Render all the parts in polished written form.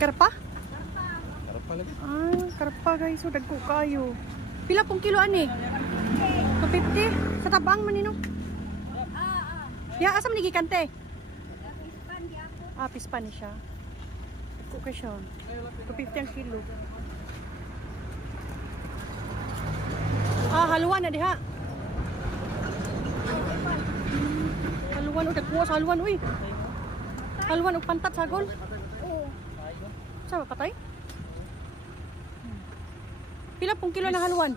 Karpa? Karpa lagi. Ah, karpa guys. So, dagko kayo. Pila pong kilo ani? 250? Sa tabang man nino? Ya, asam ni gikante? Ah, pispan ni siya. Dagko ka siya. 250 ang kilo. Ah, haluan na diha. Haluan o dagko sa haluan uy. Haluan og pantat sagol. Sa patay? Pila pong kilo na haluan?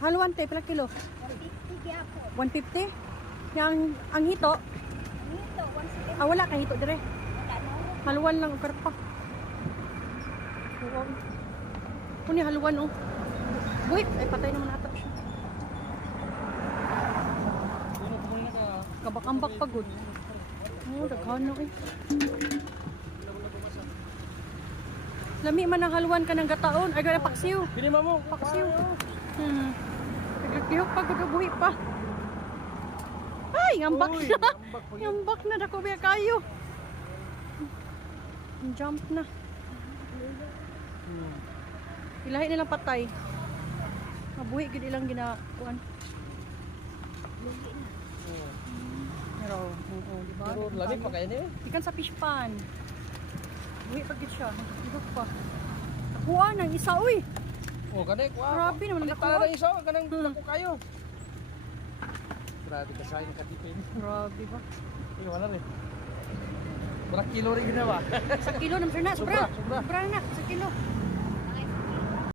Haluan te, pila kilo? 150? Yang ang hito? Ah, wala kang hito dire. Haluan lang og karpa. Wow. Kuni haluan oh. Buhit, ay patay naman ata siya. Kabak-ambak pagod. Oh, daghan na eh. Lami man ang haluan ka ng gataon. Ay, gana paksiw. Pinima mo. Paksiw. Naglihok pa, buhi pa. Ay, ngambak Uy, na. ngambak po yun. Ngambak na, dako biya kayo. Jump na. Ilahi nilang patay. Mabuhi gid ilang ginakuan. Pero, di ba? Pero lami pa kayo niya. Ikan sa fish pan. Buhi pa gid siya. Ihok pa. Nakuha ng isa, uy. Oh, kanay ko. Grabe naman ang Tala nakuha. na isa, kanang dako kayo. Grabe ka sa katipin. Grabe ba? Iyo wala rin. Berapa kilo rin ginawa? Sa kilo naman sir na. Sobra. Sobra. Sobra na. Sa kilo.